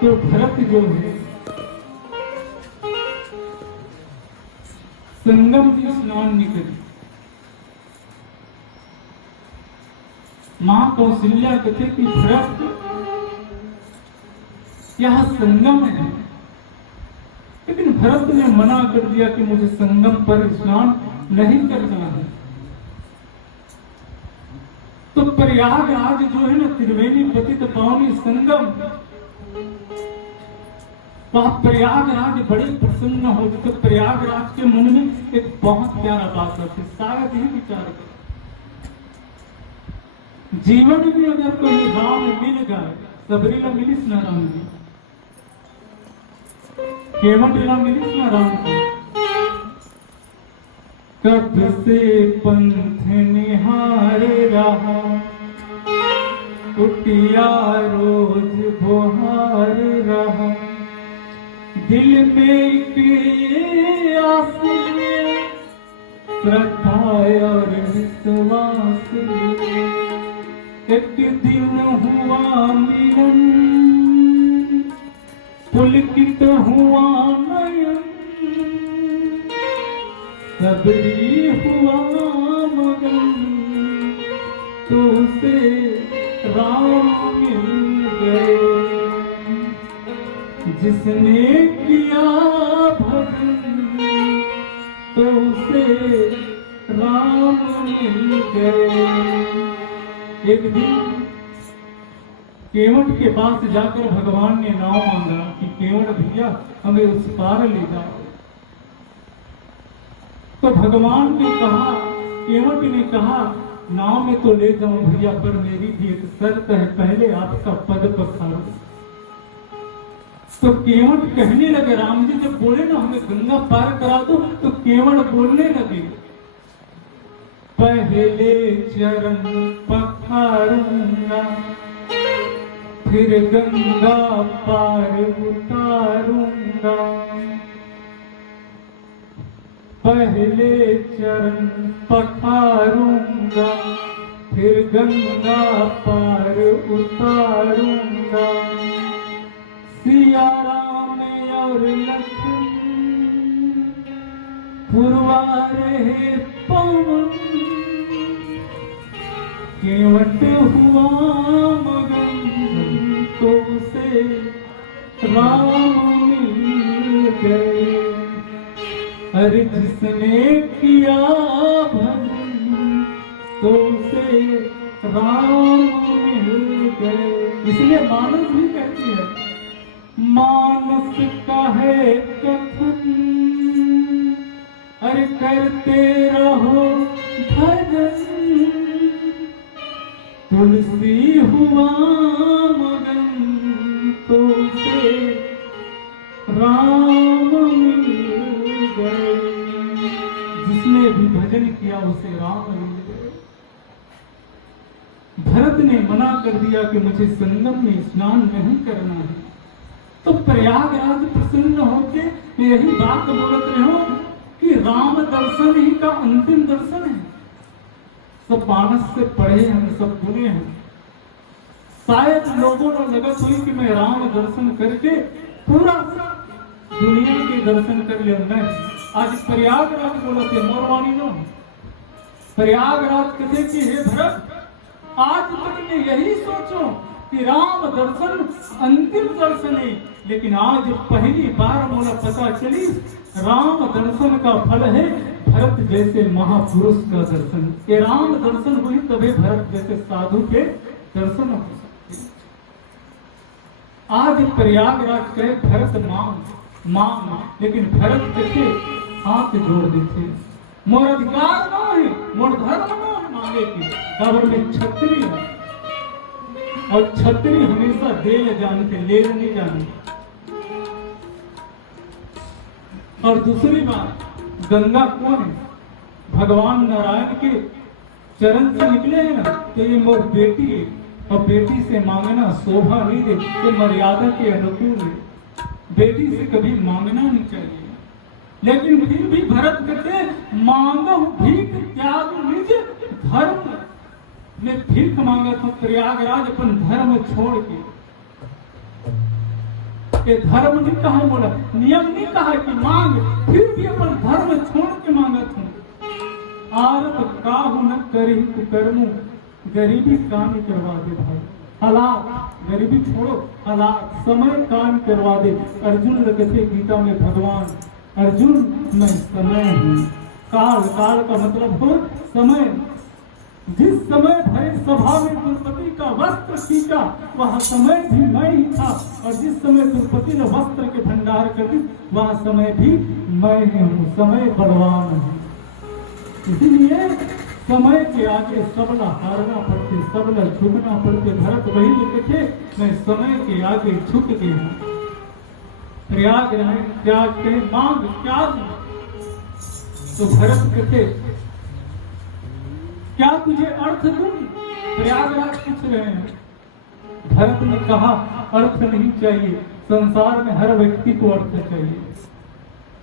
तो भरत जो है संगम की स्नान निकली। मां कौशल्या कहते कि भरत यह संगम है, लेकिन भरत ने मना कर दिया कि मुझे संगम पर स्नान नहीं करना है। तो प्रयागराज जो है ना, त्रिवेणी पतित पावनी संगम, वह प्रयागराज बड़े प्रसन्न हो। तो प्रयागराज के मन में एक बहुत प्यारा बात आती, शायद ही विचार कर जीवन में अगर कोई राम मिल जाए, सबरीला मिलिस ना राम जी, केवटिला मिलिस ना राम जी। कब से पंथ निहार रहा, कुटिया रोज बोहार रहा, दिल में के आस श्रद्धा और विश्वास, एक दिन हुआ मिलन, पुलकित हुआ नयन, सबरी हुआ मगन, तो से राम मिल गए। जिसने किया भजन, तो से राम मिल गए। एक दिन केवट के पास जाकर भगवान ने नाव मांगा कि केवट भैया हमें उस पार ले जाओ। तो भगवान ने कहा, केवट ने कहा, नाव में तो ले जाऊं भैया, पर मेरी भी एक शर्त है, पहले आपका पद पखारो। तो केवट कहने लगे, राम जी जब बोले ना हमें गंगा पार करा दो, तो केवट बोलने लगे, पहले चरण पखारूंगा, फिर गंगा पार उतारूंगा। पहले चरण पखारूंगा, फिर गंगा पार उतारूंगा। सिया राम और लक्ष्मण पुरवा रहे पवन, केवट हुआ मगन, तो से राम मिल गए। अरे जिसने किया भजन, तो से राम मिल गए। इसलिए मानस भी कहती है, मानस का है कथन, अरे करते रहो भजन, तुलसी हुआ मगन, तो से राम मिल गए। जिसने भी भजन किया उसे राम मिल गए। भरत ने मना कर दिया कि मुझे संगम में स्नान नहीं करना है। तो प्रयागराज प्रसन्न होके यही बात बोलते रहो कि राम दर्शन ही का अंतिम दर्शन है। सब मानस से पढ़े हैं, सब सुने हैं। शायद लोगों को लगत हुई कि मैं राम दर्शन करके पूरा दुनिया के दर्शन कर ले। आज प्रयागराज बोलते मोरवानी नो, प्रयागराज कहते कि हे भरत, आज तक मैं यही सोचो कि राम दर्शन अंतिम दर्शन है, लेकिन आज पहली बार मुझे पता चली राम दर्शन का फल है भरत जैसे महापुरुष का दर्शन। ये राम दर्शन हुई तभी भरत जैसे साधु के दर्शन हो सकते। आज प्रयागराज कहे भरत मां, लेकिन भरत जैसे हाथ जोड़ देते, मोर अधिकार न है, मोर धर्म न मांगे की खबर में छत्री है, और छत्री हमेशा दे जानते, ले नहीं जानते। और दूसरी बात, गंगा कौन है? भगवान नारायण के चरण से निकले हैं ना, तो ये मोर बेटी है, और बेटी से मांगना शोभा नहीं दे, ये मर्यादा के अनुकूल है। बेटी से कभी मांगना नहीं चाहिए। लेकिन फिर भी भरत कहते मांगो भीख त्याग निज धर्म, ने भीख मांगा था प्रयागराज अपन धर्म छोड़ के। ये धर्म नहीं कहा बोला, नियम नहीं कहा कि मांग, फिर भी अपन धर्म छोड़ के मांगत हूँ। आरत काहू न करी कुकर्मू, गरीबी काम करवा दे भाई। हालात गरीबी छोड़ो, हालात समय काम करवा दे। अर्जुन लगते गीता में भगवान, अर्जुन मैं समय हूँ। काल, काल का मतलब हो समय। जिस समय भय सभा में द्रौपदी का वस्त्र खींचा, वह समय भी मैं ही था। और जिस समय द्रौपदी ने वस्त्र के भंडार कर दी, वह समय भी मैं ही हूँ। समय बलवान है, इसलिए समय के आगे सबला हारना पड़ते, सबला झुकना पड़ते। भरत वही लिखे थे, मैं समय के आगे झुक गया। प्रयाग त्याग के मांग त्याग। तो भरत कहते क्या तुझे अर्थ दूं? प्रयागराज पूछ रहे हैं। भरत ने कहा अर्थ नहीं चाहिए, संसार में हर व्यक्ति को अर्थ चाहिए।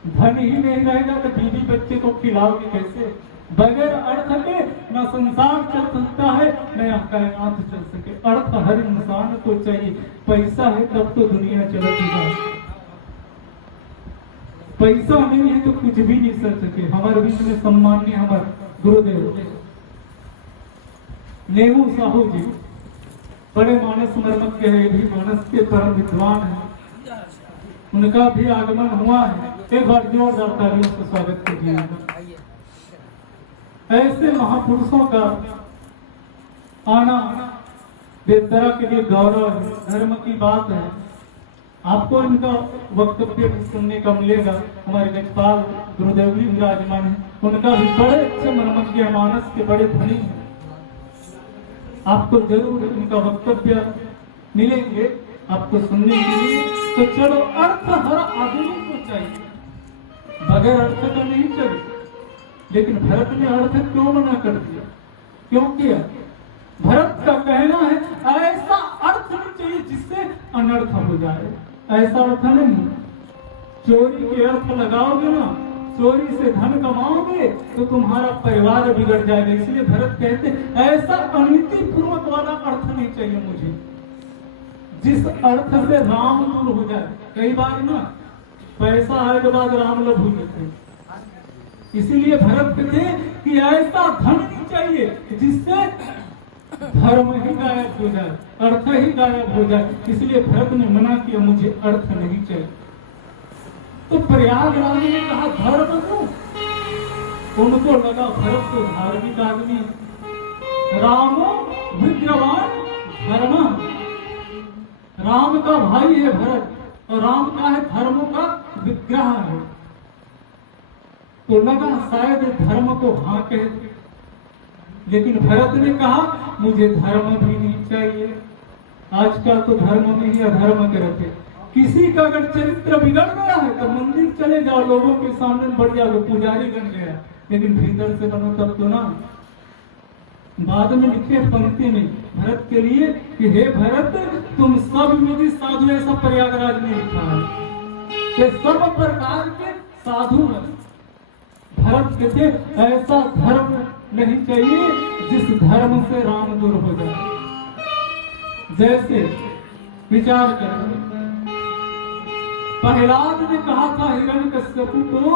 धन ही नहीं रहेगा तो बीवी बच्चे को खिलाओगे कैसे? बगैर अर्थ के न संसार चल सकता है, न यह कायनात चल सके। अर्थ हर इंसान को चाहिए। पैसा है तब तो दुनिया चलती, पैसा नहीं है तो कुछ भी नहीं कर सके। हमारे बीच में सम्मान्य हमारे गुरुदेव नेमू साहू जी बड़े मानस मर्मज्ञ है, भी मानस के परम विद्वान है। उनका भी आगमन हुआ है। एक बार जोरदार तालियों से स्वागत कीजिए। ऐसे महापुरुषों का आना बेतरा के लिए गौरव है, धर्म की बात है। आपको इनका वक्तव्य सुनने का मिलेगा। हमारे लेखपाल गुरुदेव भी विराजमान है, उनका भी बड़े अच्छे मर्मज्ञ मानस के बड़े धनी हैं। आपको जरूर इनका वक्तव्य मिलेंगे आपको सुनने के लिए। तो चलो, अर्थ हर आदमी को चाहिए, बगैर अर्थ का नहीं चले। लेकिन भरत ने अर्थ क्यों मना कर दिया? क्यों किया? भरत का कहना है ऐसा अर्थ नहीं चाहिए जिससे अनर्थ हो जाए। ऐसा अर्थ नहीं। चोरी के अर्थ लगाओगे ना, चोरी से धन कमाओगे तो तुम्हारा परिवार बिगड़ जाएगा। इसलिए भरत कहते ऐसा अनीति पूर्वक वाला अर्थ नहीं चाहिए मुझे, जिस अर्थ से राम दूर हो जाए। कई बार ना पैसा आए के बाद राम लोग भूल जाते। इसीलिए भरत कहते कि ऐसा धन नहीं चाहिए जिससे धर्म ही गायब हो जाए, अर्थ ही गायब हो जाए। इसलिए भरत ने मना किया, मुझे अर्थ नहीं चाहिए। तो प्रयागराज ने कहा धर्म क्यों? उनको लगा भरत तो धार्मिक आदमी, रामो विग्रहवान धर्म, राम का भाई है भरत, और राम का है धर्म का विग्रह है। तो लगा शायद धर्म को हाँ कह। लेकिन भरत ने कहा मुझे धर्म भी नहीं चाहिए। आजकल तो धर्म में ही अधर्म करते। किसी का अगर चरित्र बिगड़ गया है तो मंदिर चले जाओ, लोगों के सामने बढ़ जाओ, पुजारी बन गया। लेकिन भीतर से बनो तब तो ना। बाद में लिखे पंक्ति में भरत के लिए कि हे भरत तुम सब मेरी साधु, ऐसा प्रयागराज ने लिखा है कि सब प्रकार के साधु हैं। भरत कहते ऐसा धर्म नहीं चाहिए जिस धर्म से राम दूर हो जाए। जैसे विचार करें, प्रहलाद ने कहा था हिरण्यकश्यपु को,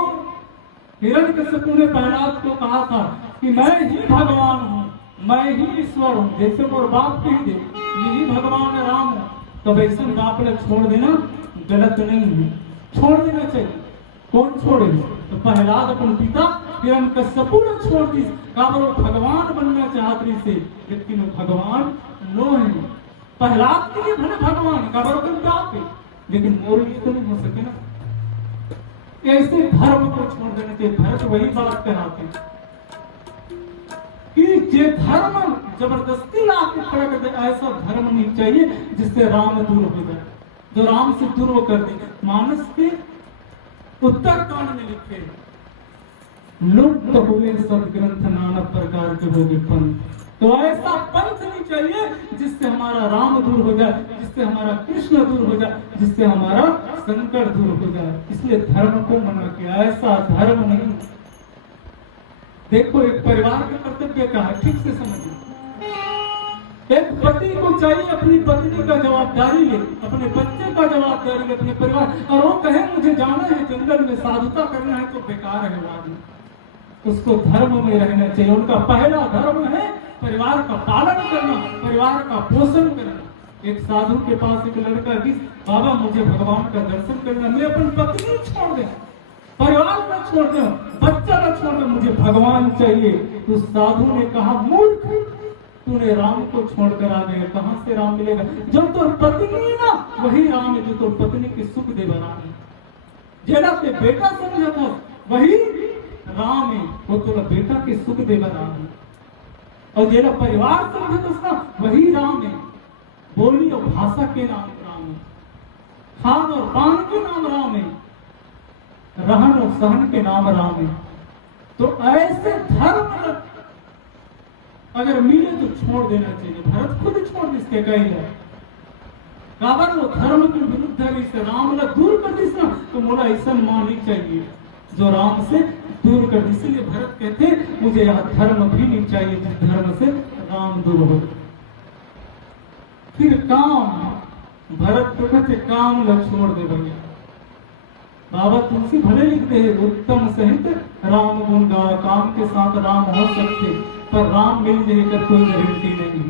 हिरण्यकश्यपु ने प्रहलाद को कहा था कि मैं ही भगवान हूँ, मैं ही ईश्वर हूँ। जैसे और बाप कह दे यही भगवान राम है, तो वैसे बाप ने छोड़ देना गलत नहीं है, छोड़ देना चाहिए। कौन छोड़ेगा? तो प्रहलाद अपन पिता हिरण्यकश्यपु ने छोड़ दी। वो भगवान बनना चाहते थे, लेकिन भगवान नो है। प्रहलाद के लिए भले भगवान का, लेकिन मोर लिए तो नहीं हो सके ना। ऐसे धर्म को छोड़ देने के भरत वही बात कहते कि जे धर्म जबरदस्ती ला के खड़ा कर दे, ऐसा धर्म नहीं चाहिए जिससे राम दूर हो जाए, जो राम से दूर वो कर दे। मानस के उत्तरकांड में लिखे लुप्त हुए सदग्रंथ नाना प्रकार के हो गए पंथ। तो ऐसा पंथ नहीं चाहिए जिससे हमारा राम दूर हो जाए, जिससे हमारा कृष्ण दूर हो जाए, जिससे हमारा संकट दूर हो जाए। इसलिए धर्म को मना किया, ऐसा धर्म नहीं। देखो एक परिवार के कर्तव्य का है, ठीक से समझिए। एक पति को चाहिए अपनी पत्नी का जवाबदारी ले, अपने बच्चे का जवाबदारी ले, अपने परिवार, और वो कहे मुझे जाना है जंगल में साधुता करना है, तो बेकार है वो आदमी। उसको धर्म में रहना चाहिए। उनका पहला धर्म है परिवार का पालन करना, परिवार का पोषण करना। एक साधु के पास एक लड़का की, बाबा मुझे भगवान का दर्शन करना, मैं अपनी पत्नी छोड़ दे, परिवार न छोड़ दे, बच्चा न छोड़ दे, मुझे भगवान चाहिए। तो साधु ने कहा मूर्ख, तूने राम को छोड़कर आ गया, कहां से राम मिलेगा? जो तो पत्नी है ना वही राम है, जो तो पत्नी के सुख देवा राम है। जेड़ा ते बेटा समझा था वही राम है, वो तो बेटा के सुख देवा राम है। और जेड़ा परिवार समझा था उसका वही राम है। बोली और भाषा के नाम राम है, खान और पान के नाम राम है, रहन और सहन के नाम राम है। तो ऐसे धर्म अगर मिले तो छोड़ देना चाहिए। भरत खुद छोड़ इसके कही है, काबर वो धर्म के विरुद्ध है, इसे राम ला दूर कर दिस ना, तो मोला ऐसा मानी चाहिए जो राम से दूर कर दी। इसलिए भरत कहते मुझे यह धर्म भी नहीं चाहिए जिस धर्म से राम दूर हो। फिर काम, भरत तो कहते काम ला छोड़ दे भैया। बाबा तुलसी भले लिखते हैं उत्तम सहित राम गुण गावे, काम के साथ राम हो सकते पर राम मिल जाएगा कोई गारंटी नहीं।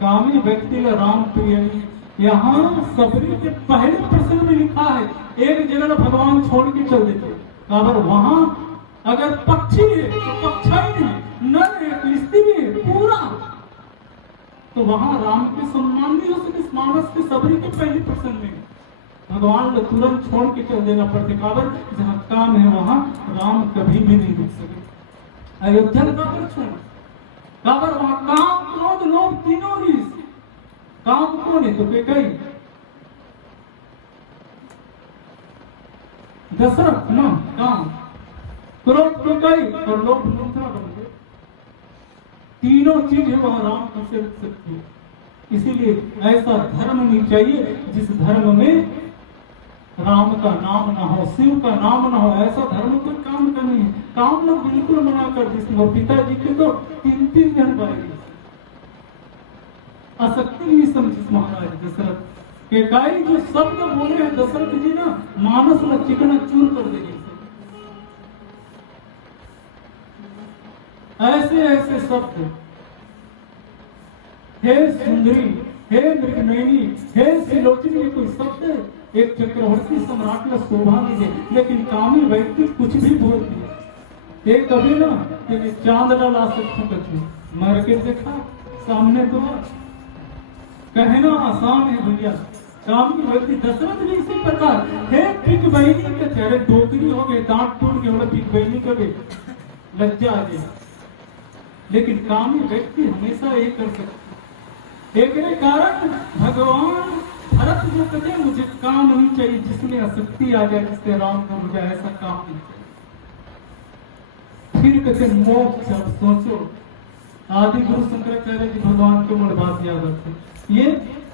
कामी व्यक्ति का राम प्रिय नहीं। यहाँ सबरी के पहले प्रश्न में लिखा है एक जगह भगवान छोड़ के चल देते, अगर वहां अगर पक्षी है तो पक्षी है, नर है तो स्त्री है पूरा, तो वहां राम के सम्मान नहीं हो सके। मानस के सबरी के पहले प्रश्न में भगवान को तुरंत छोड़ के चल देना पड़ते, काबर जहाँ काम है वहां राम कभी भी नहीं रुक सके। अयोध्या का छोड़, काबर वहां काम क्रोध लोभ तीनों रीस। काम कौन है तो कई दशरथ ना, काम क्रोध तो कई और लोभ दूसरा बन गए। तीनों चीज है वहां राम कैसे रुक सकती है। इसीलिए ऐसा धर्म नहीं चाहिए जिस धर्म में राम का नाम ना हो, शिव का नाम ना हो। ऐसा धर्म कोई काम का नहीं है। काम लोग बिल्कुल मना कर दी। पिताजी के तो 3-3 जन भाई आसक्ति नहीं समझी महाराज दशरथ के काई जो शब्द बोले हैं दशरथ जी ना, मानस में चिकना चूर कर देंगे। ऐसे ऐसे शब्द, हे सुंदरी, हे मृगनयनी, हे सिलोचनी, ये कोई शब्द है? एक चक्रवर्ती सम्राट का शोभा नहीं दे, लेकिन कामी व्यक्ति कुछ भी बोल दिया। एक कभी ना कि चांद डाला सकता कछु मर के देखा सामने तो कहना आसान है भैया। कामी व्यक्ति दशरथ भी इसी प्रकार हे पिक बहनी के चेहरे डोकरी हो गए, दांत टूट गए, पिक बहनी कभी लज्जा आ गई। लेकिन कामी व्यक्ति हमेशा ये कर सकते। एक कारण भगवान भरत जो कहते मुझे काम नहीं चाहिए जिसमें आसक्ति आ जाए, जिससे राम को हो जाए, ऐसा काम नहीं चाहिए। फिर कहते मोक्ष। अब सोचो आदि गुरु शंकराचार्य जी भगवान के मूल बात याद रखते। ये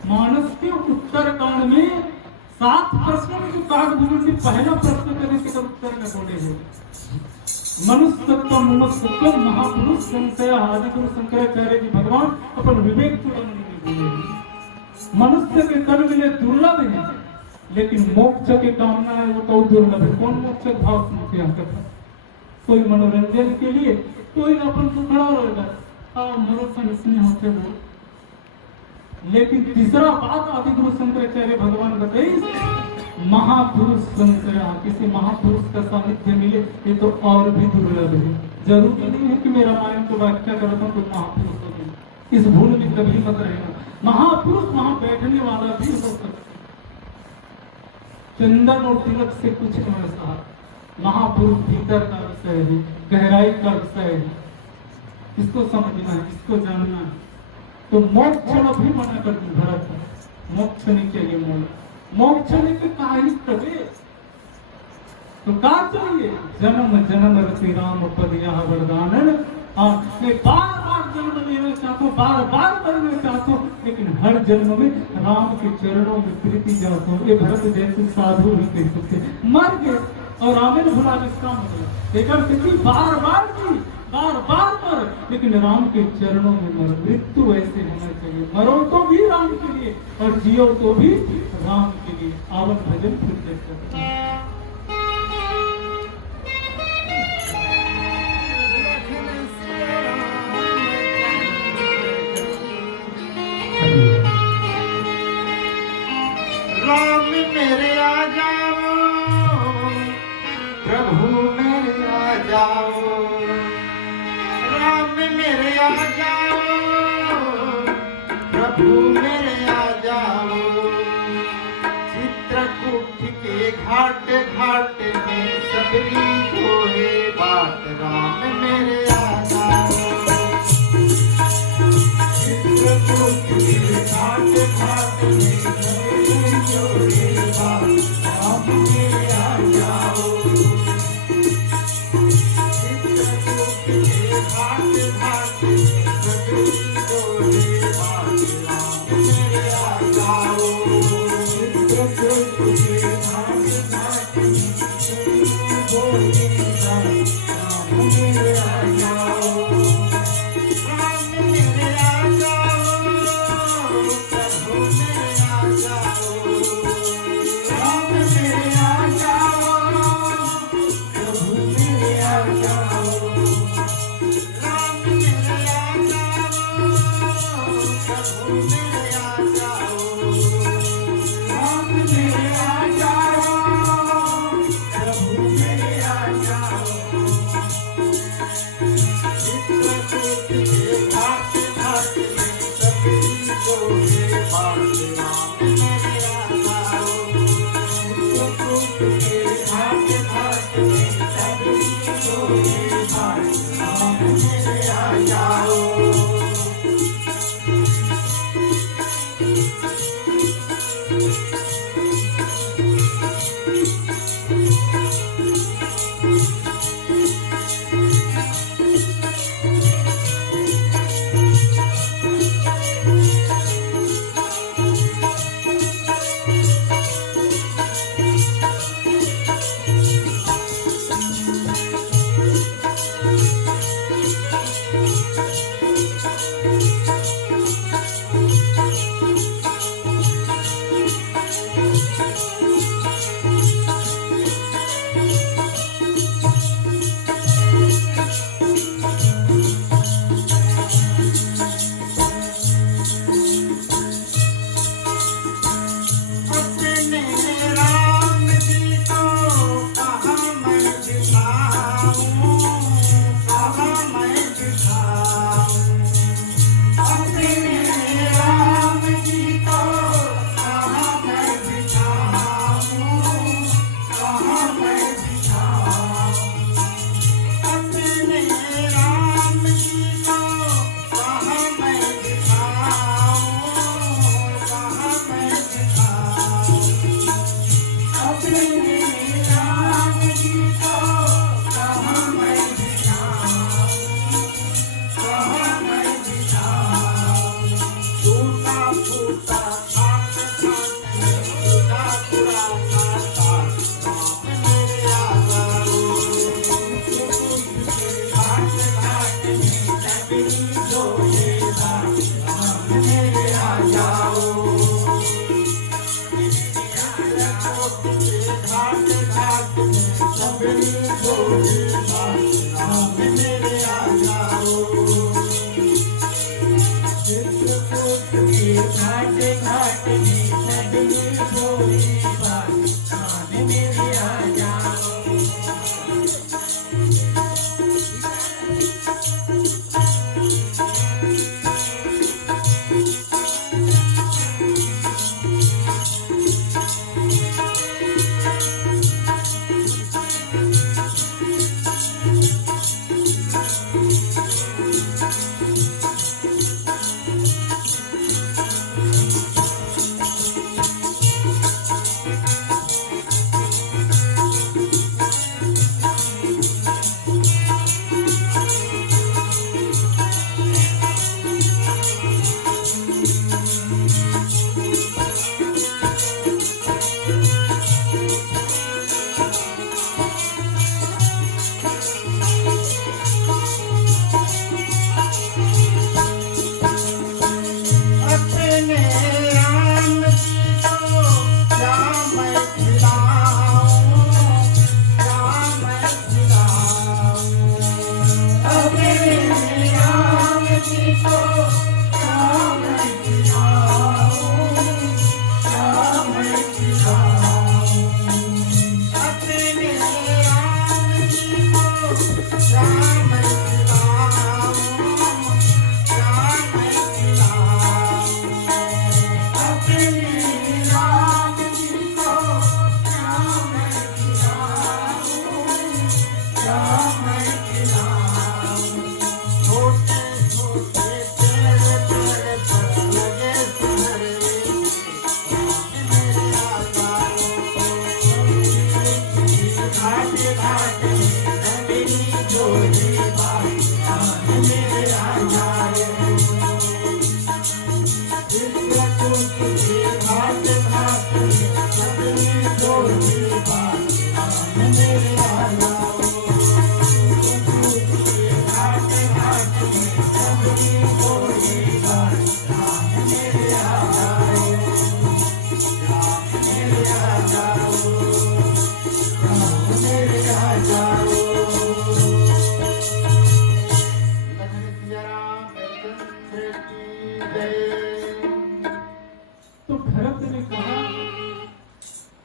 मानस के उत्तर कांड में 7 प्रश्नों में जो काग भूमि से पहला प्रश्न करने के उत्तर में बोले हैं मनुष्यत्व मनुष्यत्व महापुरुष संशय। आदि गुरु शंकराचार्य जी भगवान अपन विवेक चूड़न मनुष्य के कर्म मिले दुर्लभ है, लेकिन मोक्ष के कामना है वो तो दुर्लभ है। कौन मोक्ष भाव समझे करता? कोई मनोरंजन के लिए, कोई अपन तो खड़ा रहेगा मनोरंजन इसमें होते वो। लेकिन तीसरा बात आदि गुरु शंकराचार्य भगवान बताइए महापुरुष संशय, किसी महापुरुष का सानिध्य मिले ये तो और भी दुर्लभ है। जरूरी नहीं है कि मैं रामायण को व्याख्या करता हूँ तो महापुरुष हो गए, इस भूल में कभी मत रहेगा। महापुरुष वहां बैठने वाला भी हो सकता। चंदन और तिलक से कुछ नहीं ऐसा। महापुरुष भीतर का विषय है, गहराई का विषय है, इसको समझना है, इसको जानना है। तो मोक्ष भी मना कर दी भरत, मोक्ष नहीं चाहिए। मोक्ष लेके काही प्रवेश तो का चाहिए? जन्म जन्म रति राम पद यह वरदानन। मैं बार बार जन्म लेना चाहता हूँ, बार बार मरना चाहता हूँ, लेकिन हर जन्म में राम के चरणों में प्रीति जाता हूँ। ये भरत जैसे साधु भी कह सकते मर गए और रामे ने भुला इसका मतलब एक बार बार की बार बार मर, लेकिन राम के चरणों में मर। मृत्यु ऐसे होना चाहिए, मरो तो भी राम के लिए और जियो तो भी राम के लिए। आवन भजन फिर देखते हैं। राम मेरे आ जाओ, प्रभु मेरे आ जाओ, राम मेरे आ जाओ, प्रभु मेरे आ जाओ। चित्रकूट के घाट घाट में सबरी होए बात, राम मेरे आ जाओ। चित्रकूट के घाट घाट में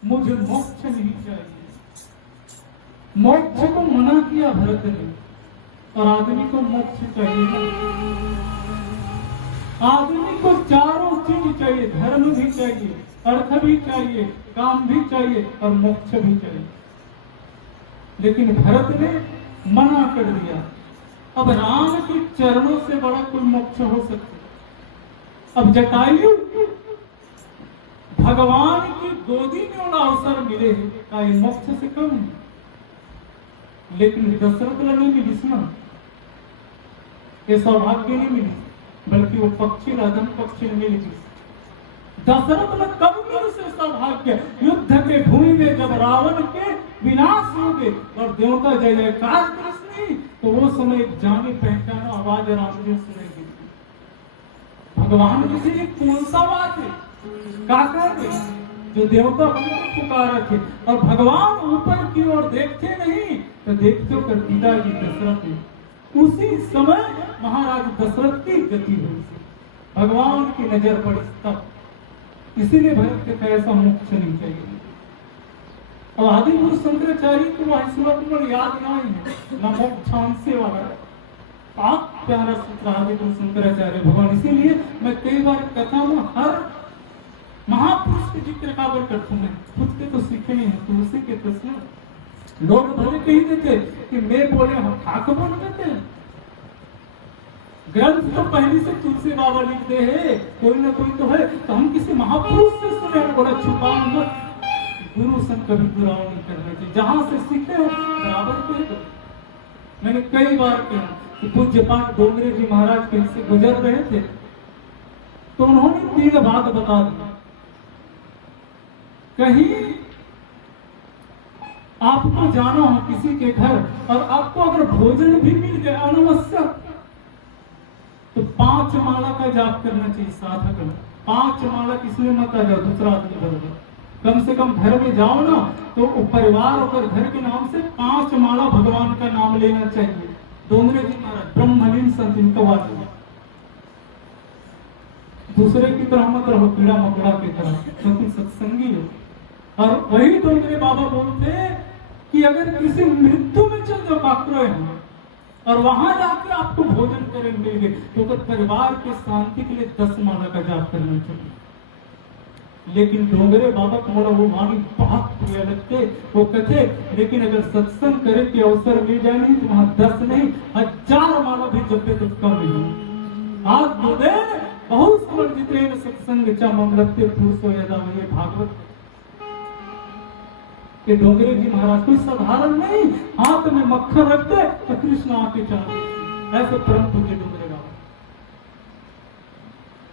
मुझे मोक्ष नहीं चाहिए। मोक्ष को मना किया भरत ने, और आदमी को मोक्ष चाहिए। आदमी को चारों चीज चाहिए, धर्म भी चाहिए, अर्थ भी चाहिए, काम भी चाहिए और मोक्ष भी चाहिए। लेकिन भरत ने मना कर दिया। अब राम के चरणों से बड़ा कोई मोक्ष हो सकता? अब जटायु भगवान की गोदी में उन्हें अवसर मिले का ये मोक्ष से कम है। लेकिन दशरथ ने नहीं मिली सुना, ये सौभाग्य नहीं मिली, बल्कि वो पक्षी राधन पक्षी ने मिली। दशरथ ने कब मिली से सौभाग्य? युद्ध के भूमि में जब रावण के विनाश हो गए और देवता जय जयकार कृष्ण, तो वो समय एक जानी पहचाना आवाज राम जी सुनाई दी। भगवान किसी एक कौन सा बात है काका थे जो देवता पुकार थे, और भगवान ऊपर की ओर देखते नहीं तो देखते कर पिताजी दशरथ। उसी समय महाराज दशरथ की गति हुई, भगवान की नजर पड़ी तब। इसीलिए भरत के ऐसा मोक्ष नहीं चाहिए। और आदि गुरु शंकराचार्य को ऐश्वर्य याद नहीं है ना मोक्षांशे वाला आप प्यारा सूत्र आदि गुरु शंकराचार्य भगवान। इसीलिए मैं कई बार कथा में हर महापुरुष के जिक्र काबर करता हूँ। खुद के तो सीखे नहीं है, तुलसी के तस्वीर लोग भले कही देते कि मैं बोले हम ठाक बोल देते हैं। ग्रंथ तो पहले से तुलसी बाबा लिखते हैं, कोई ना कोई तो है, तो हम किसी महापुरुष से सुने बोला छुपा मत। गुरु संग कभी बुराव नहीं करना चाहिए, जहां से सीखे हो बराबर करो। मैंने कई बार कहा कि पूज्य पाठ डोंगरे जी महाराज कहीं से गुजर रहे थे, तो उन्होंने 3 बात बता दी। कहीं आपको जाना हो किसी के घर और आपको अगर भोजन भी मिल गया अनावश्यक, तो 5 माला का जाप करना चाहिए साधक में। 5 माला किसने मत आ जाओ दूसरा आदमी बरोबर, कम से कम घर में जाओ ना तो परिवार और घर के नाम से 5 माला भगवान का नाम लेना चाहिए। डोंगरे जी महाराज ब्रह्मलीन संत, इनका बात है। दूसरे की तरह मत रहो, कीड़ा मकोड़ा की तरह, क्योंकि सत्संगी हो। और वही डोंगरे बाबा बोलते कि अगर किसी मृत्यु में चल जाओ काकरो और वहां जाकर आपको भोजन करेंगे तो अगर परिवार के शांति के लिए 10 माला का जाप करना चाहिए। लेकिन डोंगरे बाबा को बोला वो वाणी बहुत प्रिय लगते, वो कहते लेकिन अगर सत्संग करे के अवसर मिल जाए नहीं तो वहां 10 नहीं 1000 माला भी जपे तो कम नहीं। आज बोले बहुत समर्जिते सत्संग चा ममलते पुरुषो यदा ये भागवत के डोंगरे जी महाराज कोई साधारण नहीं, हाथ में मक्खन रखते तो कृष्ण आके चाहते, ऐसे परम पूज्य डोंगरे बाबा।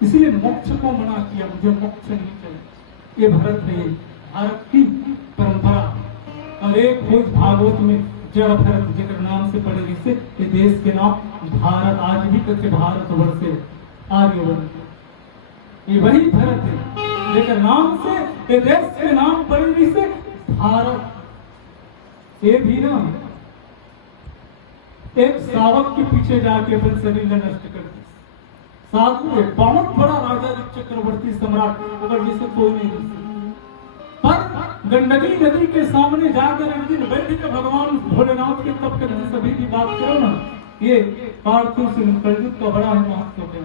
इसीलिए मोक्ष को मना किया, मुझे मोक्ष नहीं चाहिए। ये भरत है, भारत की परंपरा। और एक खोज भागवत में जड़ भरत जिक्र नाम से पड़े, जिससे ये देश के नाम भारत आज भी करके भारत वर्ष आर्यवर्त, ये वही भरत है जिक्र नाम से ये देश के नाम पड़े, जिससे भारत। ये भी ना एक शावक के पीछे जाके अपन शरीर नष्ट कर दी। साधु है, बहुत बड़ा राजा चक्रवर्ती सम्राट, अगर जिसे कोई नहीं पर गंडकी नदी के सामने जाकर एक दिन बैठ के भगवान भोलेनाथ के तप करने सभी की बात करो ना, ये पार्थिव शिवलिंग कलयुग का बड़ा है महत्व है।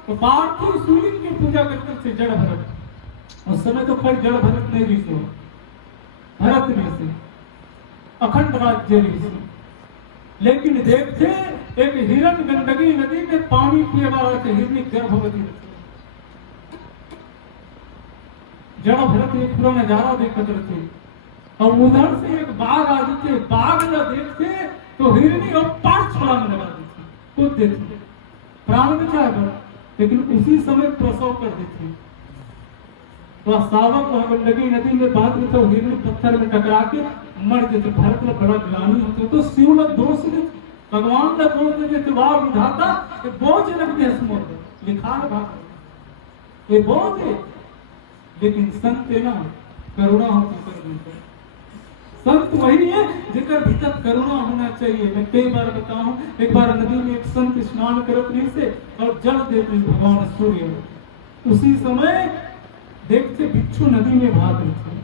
तो पार्थिव शिवलिंग की पूजा करते थे जड़ भरत। उस समय तो खैर जड़ भरत नहीं ऋषि, भरत ऋषि अखंड राज्य ऋषि। लेकिन देखते एक हिरण गंडकी नदी में पानी पिए वाला से हिरनी गर्भवती जड़ भरत एक पूरा नजारा देखते रहते, और उधर से एक बाघ आ जाते, बाघ न देखते तो हिरनी और 5 छलांग लगा देती, कूद देती, प्राण बचा कर, लेकिन उसी समय प्रसव कर देती। तो शावक वहां गंडकी नदी में बात में तो हिरनी पत्थर में टकरा के मर गए। तो भारत में बड़ा ग्लानि होते, तो शिव ने दोष दे, भगवान ने दोष दे के वाह विधाता ये बोझ लगते हैं समोर लिखा है बात, ये बोझ है। लेकिन संत है ना करुणा होती कर, संत वही है जिसका भीतर करुणा होना चाहिए। मैं कई बार बताऊं, एक बार नदी में एक संत स्नान करत रही से और जल देते भगवान सूर्य, उसी समय देखते बिच्छू नदी में भाग रहे थे,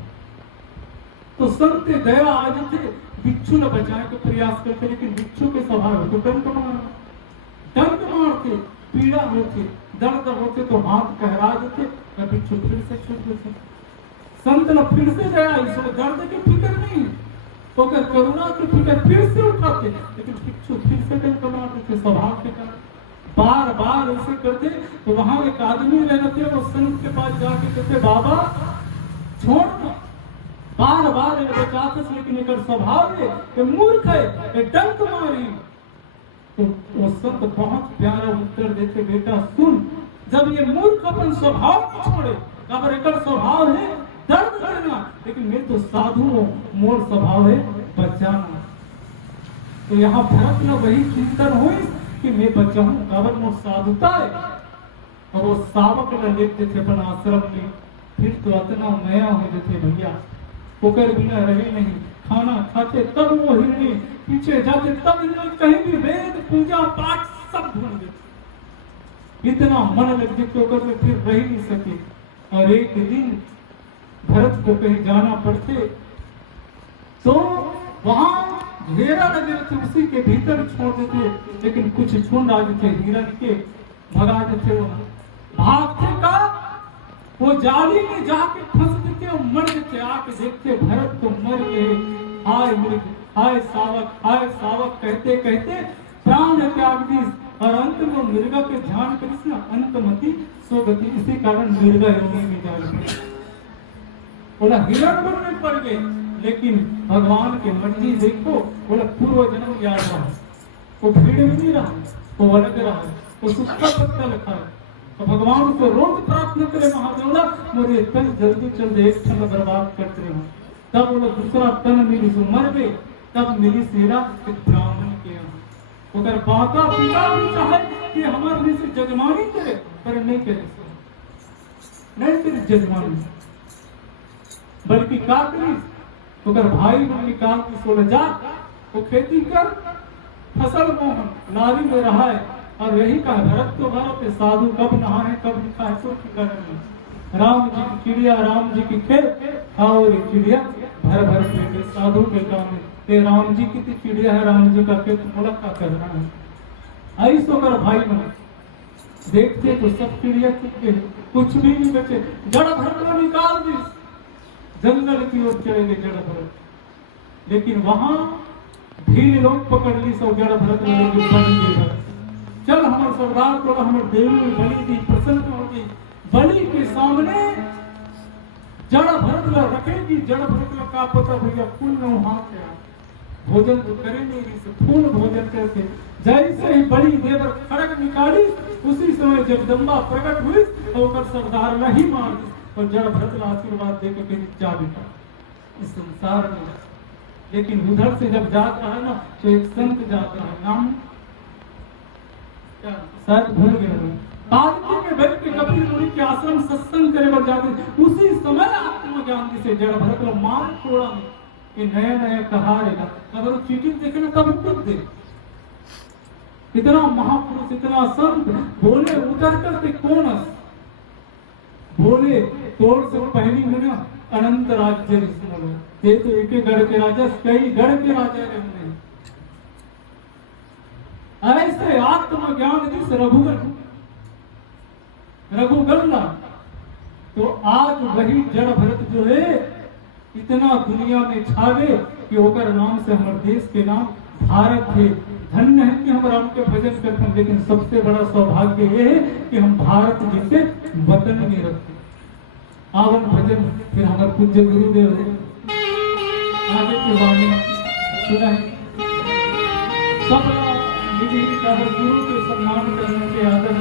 तो संत दया आज थे, बिच्छू न बचाने का प्रयास करते, लेकिन बिच्छू के स्वभाव को डंक मारते, पीड़ा होती, दर्द होते तो हाथ कहरा देते, और बिच्छू फिर से छूट देते। संत न फिर से दया, इसमें दर्द की फिक्र नहीं, तो अगर करुणा की फिक्र फिर से उठाते, लेकिन बिच्छू फिर से डंक मारते थे स्वभाव के कारण। बार बार ऐसे करते, तो वहां एक आदमी रहते, वो संत के पास जाके कहते, बाबा छोड़ना, बार बार बचाते, लेकिन एक स्वभाव है, ये मूर्ख है, ये डंक मारी। तो वो संत बहुत प्यारा उत्तर देते, बेटा सुन, जब ये मूर्ख अपन स्वभाव को छोड़े, अगर एक स्वभाव है दर्द देना, लेकिन मैं तो साधु हूं, मोर स्वभाव है बचाना। तो यहाँ भरत में वही चिंतन हुई कि मैं बचाऊं, अगर मोर साधुता है। और वो सावक न लेते थे अपन आश्रम में, फिर तो इतना नया हो जाते भैया, पोकर बिना रहे नहीं, खाना खाते तब वो हिरनी, पीछे जाते तब हिरनी, कहीं भी वेद पूजा पाठ सब भूल गए, इतना मन लग गया पोकर में फिर रह नहीं सके। और एक दिन भरत को कहीं जाना पड़ते, तो वहां घेरा लगे थे, उसी के भीतर छोड़ देते, लेकिन कुछ झुंड आ थे हिरण के, भगा देते, वो भागते का वो जाली में जाके फंस देते और मर देते। आके देखते भरत तो मर गए, हाय मृग, हाय सावक कहते कहते प्राण त्याग दी। और अंत में मृगा के ध्यान कृष्ण अंतमति सोगति, इसी कारण मृगा योनि में जा रहे, बोला हिरण बनने पड़ गए, लेकिन भगवान की मर्जी देखो, बोला पूर्व जन्म याद रहा, वो भीड़ में नहीं रहा, वो अलग रहा, वो सूखा पत्ता लिखा है। तो भगवान को रोज प्रार्थना करे, महादेवना मुझे तन जल्दी चल दे, एक क्षण बर्बाद करते रहो। तब वो दूसरा तन मिली, सो मर गए, तब मिली सेरा एक ब्राह्मण के यहाँ। अगर माता पिता भी चाहे कि हमारे से जजमानी करे, पर नहीं करे, नहीं करे जजमानी, बल्कि का करी, अगर भाई को निकाल के सोले जा, वो खेती कर, फसल मोहन नारी में रहा है। और यही कहा भरत तो भरत है, साधु कब नहाए कब दिखाए तो ठिकाना नहीं। राम जी की चिड़िया, राम जी की खेत, और चिड़िया भर भर पेटे, साधु के काम है, राम जी की चिड़िया है, राम जी का खेत मुलाकात करना है। ऐसा अगर भाई बने देखते तो सब चिड़िया चुपके, कुछ भी नहीं बचे, जड़ भर को निकाल दी, जंगल की ओर चले गए जड़ भरत। लेकिन वहां भीड़ लोग पकड़ ली, सब जड़ भरत लोग चल हमारे सरदार को हमारे देवी में बलि दी, प्रसन्न होगी, बलि के सामने जड़ भरत रखेगी, जड़ भरत का पता भैया फूल न हाथ है, भोजन तो करे नहीं, फूल भोजन कैसे। जैसे ही बलि देवर खड़ग निकाली, उसी समय जगदम्बा प्रकट हुई और सरदार नहीं मार दी, और जड़ भरत आशीर्वाद देकर कहीं जा बेटा इस संसार में। लेकिन उधर से जब जाता है ना, तो एक संत जाता है, नाम शायद भूल गए, पालकी में बैठ के कपिल मुनि के आश्रम सत्संग करे पर जाते, उसी समय आत्मज्ञान से जड़ भरत लो मान छोड़ा में कि नया नया कहा रहेगा। अगर वो चीटिंग देखे ना तब कुछ दे, इतना महापुरुष, इतना संत बोले उतर करते कौन है, बोले तोड़ से पहली में अनंत राज्य, ये तो एक गढ़ के राजा, कई गढ़ के राजा रहे। ऐसे आत्मज्ञान जिस रघुगण, तो आज वही जड़ भरत जो है इतना दुनिया में छावे कि होकर नाम से हमारे देश के नाम भारत है। धन्य है कि हम राम के भजन करते हैं, लेकिन सबसे बड़ा सौभाग्य ये है कि हम भारत जैसे वतन में रहते। आवन भजन फिर हमारे पूज्य गुरुदेव है, आगे की वाणी सुना है, सब गुरु के सम्मान करने से आदर